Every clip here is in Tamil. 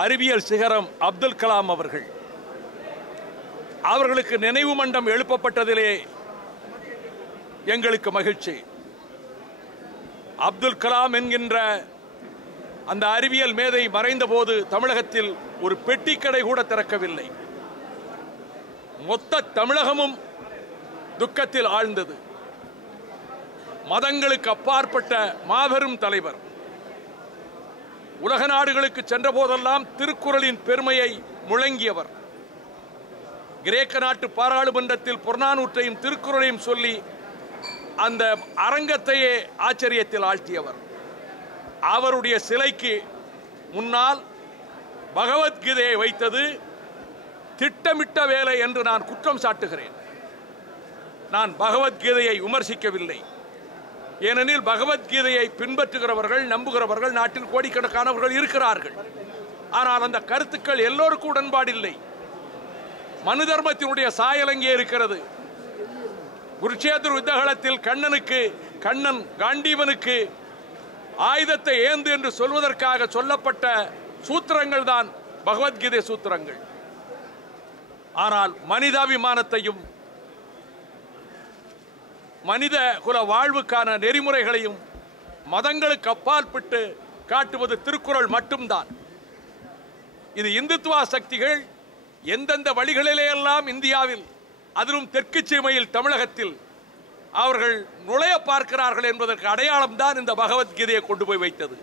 அறிவியல் சிகரம் அப்துல் கலாம் அவர்கள். அவர்களுக்கு நினைவு மண்டபம் எழுப்பப்பட்டதிலே எங்களுக்கு மகிழ்ச்சி. அப்துல் கலாம் என்கின்ற அந்த அறிவியல் மேதை மறைந்த போது தமிழகத்தில் ஒரு பெட்டிக்கடை கூட திறக்கவில்லை. மொத்த தமிழகமும் துக்கத்தில் ஆழ்ந்தது. மதங்களுக்கு அப்பாற்பட்ட மாபெரும் தலைவர். உலக நாடுகளுக்கு சென்ற போதெல்லாம் திருக்குறளின் பெருமையை முழங்கியவர். கிரேக்க நாட்டு பாராளுமன்றத்தில் புறநானூற்றையும் திருக்குறளையும் சொல்லி அந்த அரங்கத்தையே ஆச்சரியத்தில் ஆழ்த்தியவர். அவருடைய சிலைக்கு முன்னால் பகவத்கீதையை வைத்தது திட்டமிட்ட வேலை என்று நான் குற்றம் சாட்டுகிறேன். நான் பகவத்கீதையை விமர்சிக்கவில்லை. ஏனெனில் பகவத்கீதையை பின்பற்றுகிறவர்கள், நம்புகிறவர்கள் நாட்டில் கோடிக்கணக்கானவர்கள் இருக்கிறார்கள். ஆனால் அந்த கருத்துக்கள் எல்லோருக்கும் உடன்பாடில்லை. மனு தர்மத்தினுடைய சாயல் அங்கே இருக்கிறது. குருட்சேத்திர யுத்தகலத்தில் கண்ணன் காண்டீவனுக்கு ஆயுதத்தை ஏந்து என்று சொல்வதற்காக சொல்லப்பட்ட சூத்திரங்கள் தான் பகவத்கீதை சூத்திரங்கள். ஆனால் மனிதாபிமானத்தையும் மனித குல வாழ்வுக்கான நெறிமுறைகளையும் மதங்களுக்கு அப்பாற்பட்டு காட்டுவது திருக்குறள் மட்டும்தான். இது இந்துத்துவ சக்திகள் எந்தெந்த வழிகளிலேயெல்லாம் இந்தியாவில், அதிலும் தெற்கு சீமையில் தமிழகத்தில் அவர்கள் நுழைய பார்க்கிறார்கள் என்பதற்கு அடையாளம் தான் இந்த பகவத்கீதையை கொண்டு போய் வைத்தது.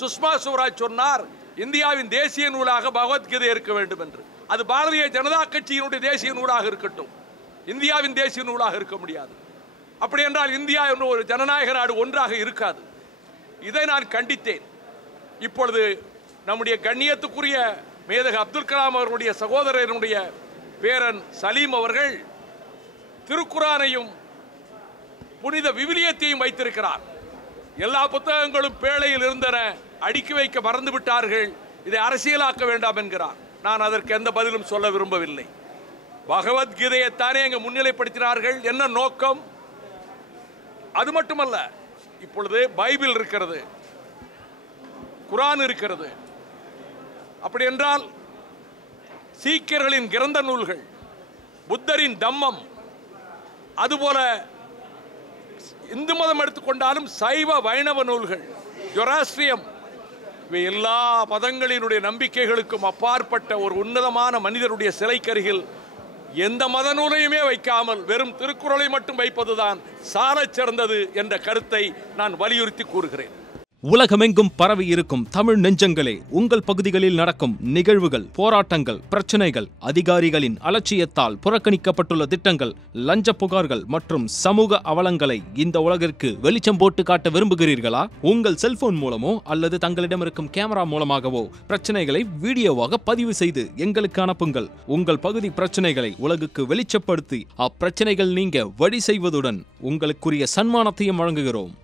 சுஷ்மா சுவராஜ் சொன்னார், இந்தியாவின் தேசிய நூலாக பகவத்கீதை இருக்க வேண்டும் என்று. அது பாரதிய ஜனதா கட்சியினுடைய தேசிய நூலாக இருக்கட்டும், இந்தியாவின் தேசிய நூலாக இருக்க முடியாது. அப்படி என்றால் இந்தியா என்ற ஒரு ஜனநாயக நாடு ஒன்றாக இருக்காது. இதை நான் கண்டித்தேன். இப்பொழுது நம்முடைய கண்ணியத்துக்குரிய மேதகு அப்துல் கலாம் அவர்களுடைய சகோதரனுடைய பேரன் சலீம் அவர்கள் திருக்குரானையும் புனித விவிலியத்தையும் வைத்திருக்கிறார். எல்லா புத்தகங்களும் பேழையில் இருந்தன, அடுக்கி வைக்க மறந்து விட்டார்கள், இதை அரசியலாக்க வேண்டாம் என்கிறார். நான் அதற்கு எந்த பதிலும் சொல்ல விரும்பவில்லை. பகவத்கீதையைத்தானே அங்கு முன்னிலைப்படுத்தினார்கள். என்ன நோக்கம்? அது மட்டுமல்ல, இப்பொழுது பைபிள் இருக்கிறது, குரான் இருக்கிறது. அப்படி என்றால் சீக்கியர்களின் கிரந்த நூல்கள், புத்தரின் தம்மம், அதுபோல இந்து மதம் எடுத்துக்கொண்டாலும் சைவ வைணவ நூல்கள், ஜொராஸ்ட்ரியம், இவை எல்லா மதங்களினுடைய நம்பிக்கைகளுக்கும் அப்பாற்பட்ட ஒரு உன்னதமான மனிதருடைய சிலைக்கருகில் எந்த மத நூலையுமே வைக்காமல் வெறும் திருக்குறளை மட்டும் வைப்பதுதான் சாலச் சிறந்தது என்ற கருத்தை நான் வலியுறுத்தி கூறுகிறேன். உலகமெங்கும் பரவி இருக்கும் தமிழ் நெஞ்சங்களே, உங்கள் பகுதிகளில் நடக்கும் நிகழ்வுகள், போராட்டங்கள், பிரச்சனைகள், அதிகாரிகளின் அலட்சியத்தால் புறக்கணிக்கப்பட்டுள்ள திட்டங்கள், லஞ்ச புகார்கள் மற்றும் சமூக அவலங்களை இந்த உலகிற்கு வெளிச்சம் போட்டு காட்ட விரும்புகிறீர்களா? உங்கள் செல்போன் மூலமோ அல்லது தங்களிடம் இருக்கும் கேமரா மூலமாகவோ பிரச்சனைகளை வீடியோவாக பதிவு செய்து எங்களுக்கு அனுப்புங்கள். உங்கள் பகுதி பிரச்சனைகளை உலகுக்கு வெளிச்சப்படுத்தி அப்பிரச்சனைகள் நீங்க வழி செய்வதுடன் உங்களுக்குரிய சன்மானத்தையும் வழங்குகிறோம்.